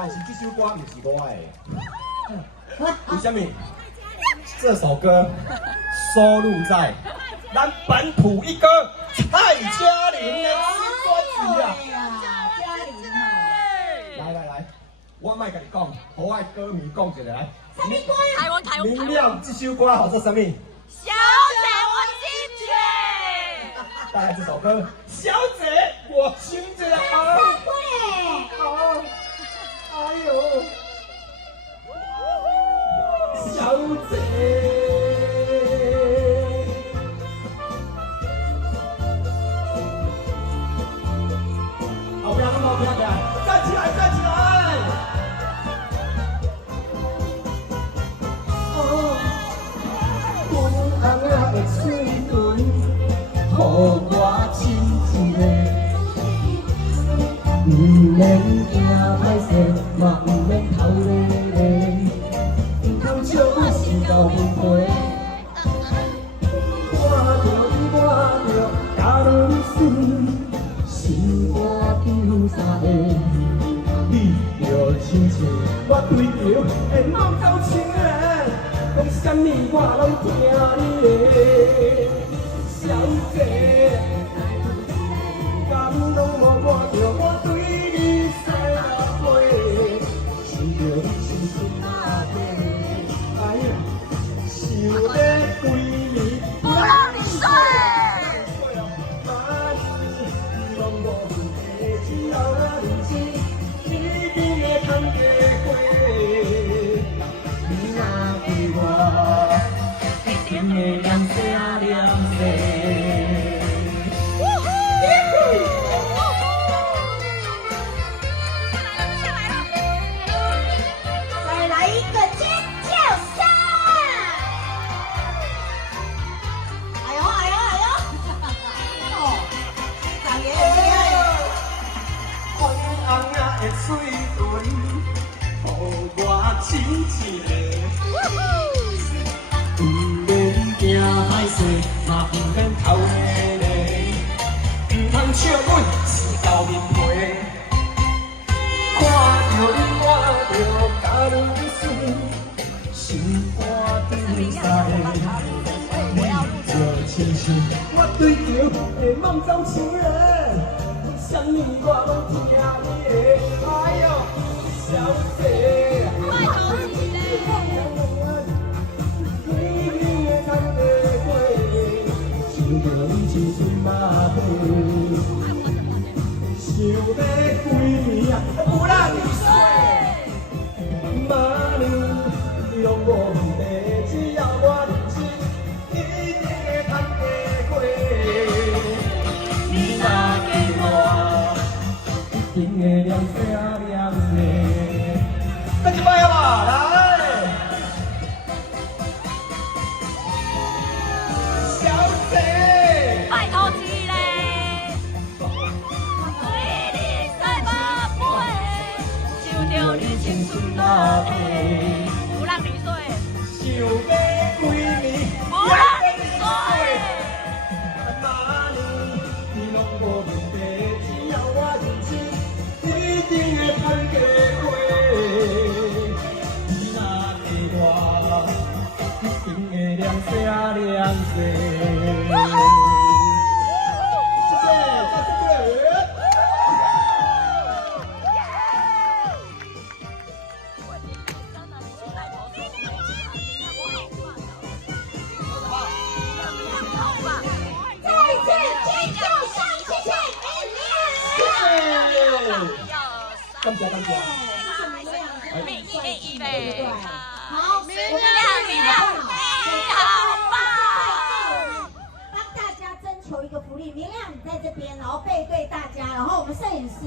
但是这首歌不是我的。为什么？这首歌收录在咱本土一哥蔡嘉玲的新专辑啊！嘉玲哦，来，我莫甲你讲，好爱歌迷讲一下来。什么歌？明亮这首歌叫做什么？小姐我心切。大概这首歌，小姐我心切啊！好，哎呦，小姐。不要，站起来！哦，红红的嘴唇，予我亲一个，不免惊歹势，嘛不免头咧咧，唔通笑我心到崩溃。看着家人死。心肝丢三下，你着亲切，我对着会梦到情人，讲啥物我拢听你的，小姐，敢拢无看着我对你洗脑想着你心酸啊悲，哎呀，想要规日不让你睡。再来一个尖叫声！哎呦！哦，长爷爷。红红的嘴唇，予我亲一个，不免惊歹势，嘛不免头咧咧，唔通笑阮是豆面皮。看着你，看着家人死，心肝丢三下。你着亲切，我对着会梦中情人。想你我拢听你的，哎呦，小姐，快头起嘞！你的看得过，想着你青春马背，想要几年啊，不让你睡，妈咪拢无问题，只要我认真，一定会看得过。你若给我。一定会亮的。再一摆吧，来，小姐，快头起嘞！对你在马背，想着你青春老体，不让你睡，想要几年，不让你睡。妈咪，你拢无问题，只要我认真，一定会看过过。你若给我，一定会亮谢。谢谢，再次鼓励。再一次尖叫声，谢谢感谢。明一呗，好，明亮，你好棒！帮大家征求一个福利，明亮你在这边，然后背对大家，然后我们摄影师。